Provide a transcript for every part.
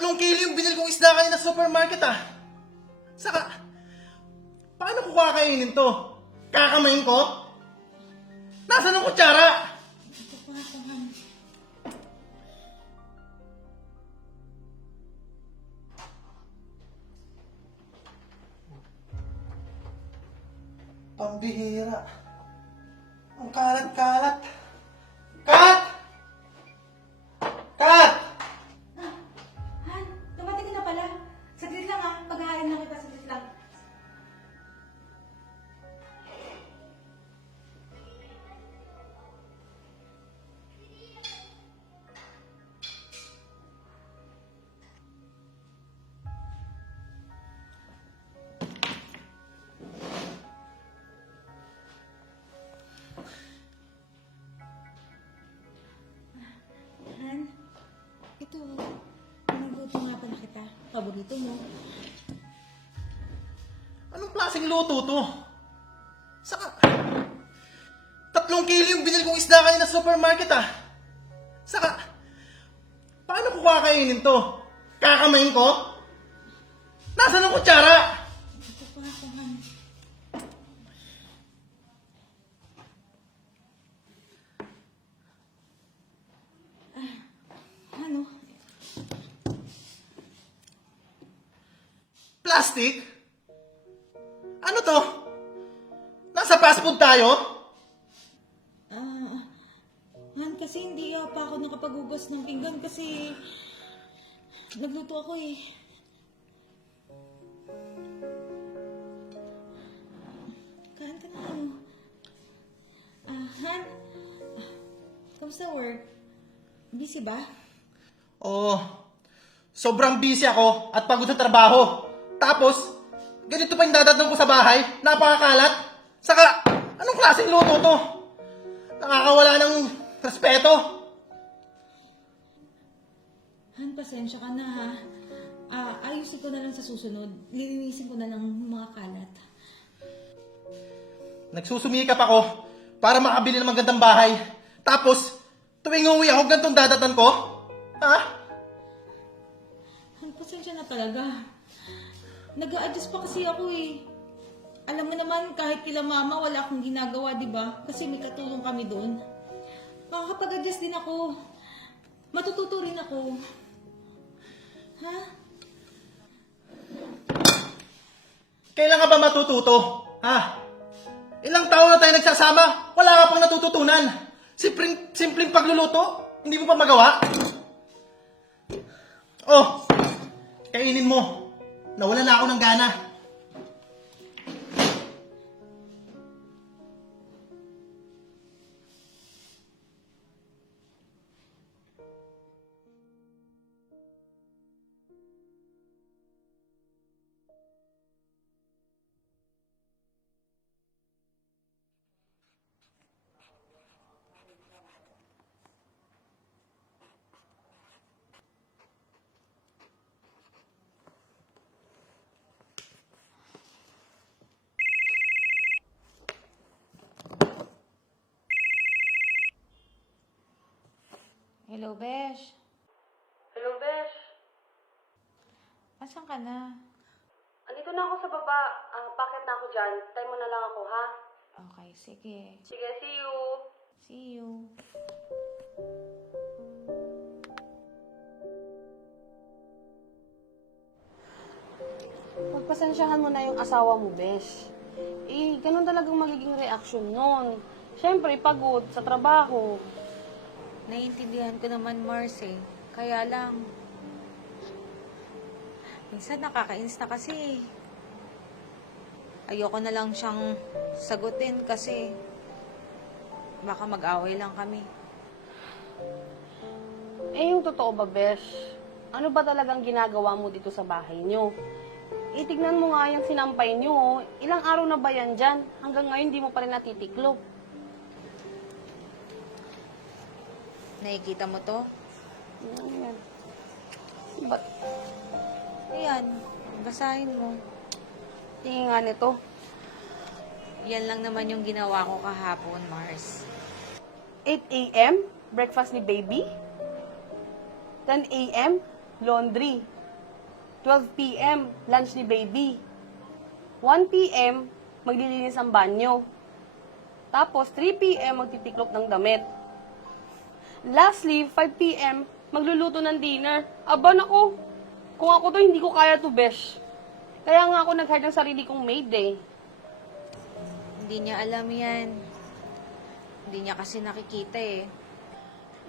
3 kilo yung binili kong isda kanina sa supermarket ah. Saka, paano ko kakainin to? Kakamain ko? Nasaan ang kutsara? Ito pa, Han. Pambihira. Ang kalat-kalat. Kat! Kat! Han, dumating ka na pala. Saglit lang ah. Pag-aaral lang kita, saglit lang. Han, ito. Pinagluto nga pala kita. Paborito mo. Anong klaseng luto to? Saka, 3 kilo yung binili kong isda kanina sa supermarket ah. Saka, paano ko kakainin to? Kakamain ko? Nasaan ang kutsara? Ito pa, Han. Ano? Plastic? Ano to? Nasa fast food tayo? Han, kasi hindi pa ako nakapaghugas ng pinggan kasi nagluto ako eh. Kain ka na ano? Han? Kamusta work? Busy ba? Oo. Sobrang busy ako at pagod sa trabaho. Tapos, ganito pa yung dadatnan ko sa bahay. Napakakalat. Saka, anong klaseng luto to? Nakakawala ng respeto. Han, pasensya ka na ha. Ayusin ko na lang sa susunod. Lilinisin ko na lang yung mga kalat. Nagsusumikap ako para makabili ng magandang bahay. Tapos, tuwing uuwi ako, ganitong dadatnan ko? Ha? Han, pasensya na talaga. Nag-a-adjust pa kasi ako eh. Alam mo naman, kahit kila mama, wala akong ginagawa, di ba? Kasi may katulong kami doon. Makakapag-adjust din ako. Matututo rin ako. Ha? Kailan ka ba matututo? Ha? Ilang taon na tayo nagsasama, wala ka pang natututunan. Simpleng pagluluto, hindi mo pa magawa? Oh, kainin mo. Nawala na ako ng gana. Hello, Besh. Hello, Besh. Asan ka na? Andito na ako sa baba. Bakit na ako dyan? Time mo na lang ako, ha? Okay, sige. Sige, see you. See you. Pagpasensyahan mo na yung asawa mo, Besh. Ganun talagang magiging reaksyon nun. Siyempre, pagod sa trabaho. Naiintindihan ko naman, Mars eh. Kaya lang, minsan nakakainis na kasi. Ayoko na lang siyang sagutin kasi baka mag-away lang kami. Yung totoo ba, Besh? Ano ba talagang ginagawa mo dito sa bahay niyo? Tignan mo nga yung sinampay niyo. Ilang araw na ba yan dyan? Hanggang ngayon, di mo pa rin natitiklop. Nakikita mo to? Ano yan? Ba't Ayan, basahin mo. tingin nga nito? Yan lang naman yung ginawa ko kahapon, Mars. 8 a.m. Breakfast ni baby? 10 a.m. laundry. 12 p.m., lunch ni baby. 1 p.m., maglilinis ang banyo. Tapos, 3 p.m., magtitiklop ng damit. Lastly, 5 p.m., magluluto ng dinner. Aba, nako. Kung ako to, hindi ko kaya to, besh. Kaya nga ako nag-hire ng sarili kong maid eh. Hindi niya alam yan. Hindi niya kasi nakikita eh.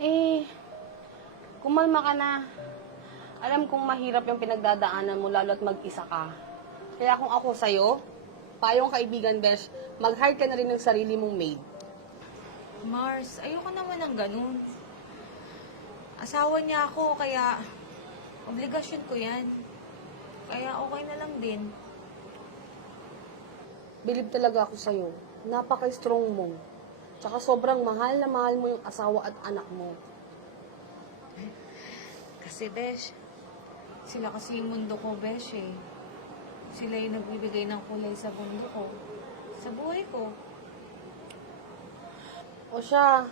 Eh, kumalma ka na. Alam kong mahirap yung pinagdadaanan mo, lalo at mag-isa ka. Kaya kung ako sa'yo, payong kaibigan, besh, mag-hire ka na rin ng sarili mong maid. Mars, ayoko naman ng ganun. Asawa niya ako, kaya obligasyon ko yan. Kaya okay na lang din. Bilib talaga ako sa'yo. Napaka-strong mo. Tsaka sobrang mahal na mahal mo yung asawa at anak mo. Kasi, Besh, sila kasi yung mundo ko, Besh eh. Sila yung nagbibigay ng kulay sa mundo ko. Sa buhay ko. O siya,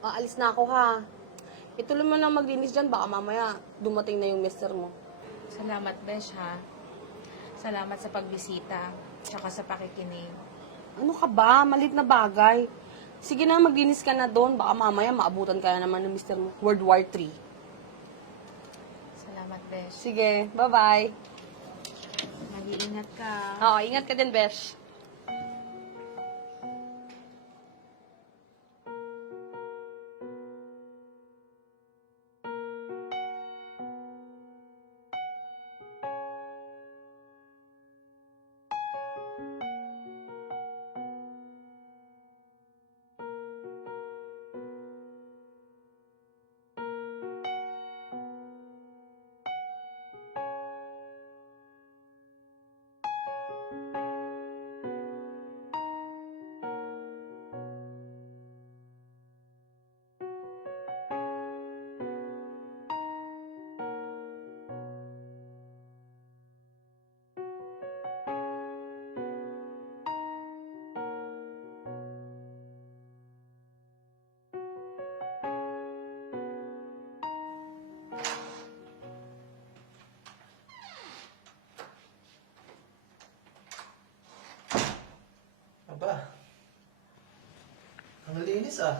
aalis na ako ha. Ituloy mo lang maglinis dyan, baka mamaya dumating na yung mister mo. Salamat, Besh, ha. Salamat sa pagbisita, tsaka sa pakikinig. Ano ka ba? Malit na bagay. Sige na, maglinis ka na doon. Baka mamaya maabutan ka na naman ng mister mo. World War III. Salamat, Besh. Sige, bye-bye. Mag-iingat ka. Oo, ingat ka din, Besh. Aba, ang linis ah.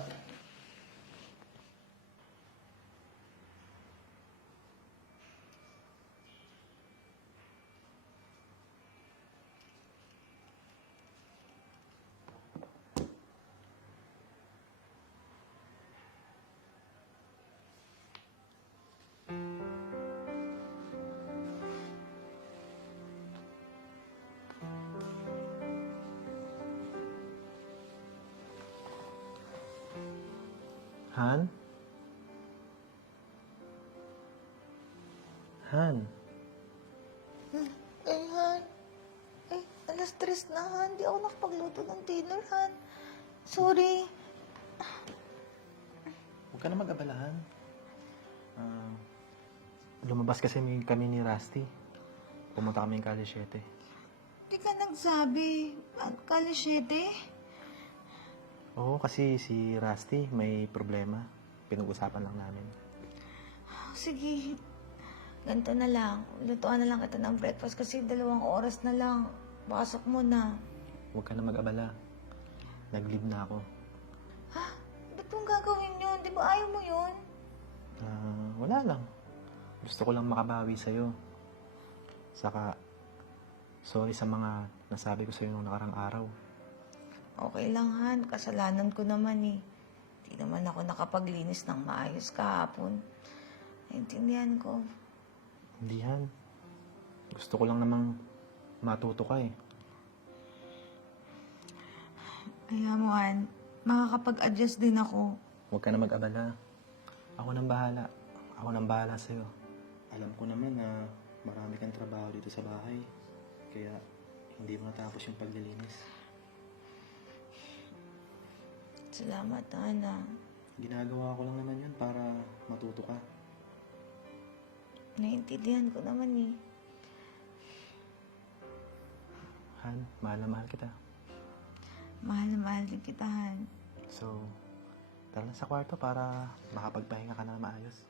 Han? Han? Han. Alas 3 na, Han. Di ako nakapagluto ng dinner, Han. Sorry. Huwag ka na mag-abalahan. Lumabas kasi kami ni Rusty. Pumunta kami ng Calle 7. Di ka nagsabi. Kali 7? Oo, kasi si Rusty may problema. Pinag-usapan lang namin. Sige. Ganito na lang. Lutuan na lang kita ng breakfast kasi 2 oras na lang. Pasok mo na. Huwag ka na mag-abala. Nag-leave na ako. Ha? Ba't mong gagawin yun? Di ba ayaw mo yun? Wala lang. Gusto ko lang makabawi sa'yo. Saka, sorry sa mga nasabi ko sa'yo nung nakarang araw. Okay lang, Han. Kasalanan ko naman eh. Di naman ako nakapaglinis ng maayos kahapon. Naintindihan ko. Hindi, Han. Gusto ko lang namang matuto ka eh. Kaya mo, Han. Makakapag-adjust din ako. Huwag ka na mag-abala. Ako nang bahala. Ako nang bahala sa'yo. Alam ko naman na marami kang trabaho dito sa bahay. Kaya hindi mo natapos yung paglilinis. Salamat, Ana. Ginagawa ko lang naman yun para matuto ka. Naiintindihan ko naman eh. Han, mahal na mahal kita. Mahal na mahal din kita, Han. So, tara na sa kwarto para makapagpahinga ka na maayos.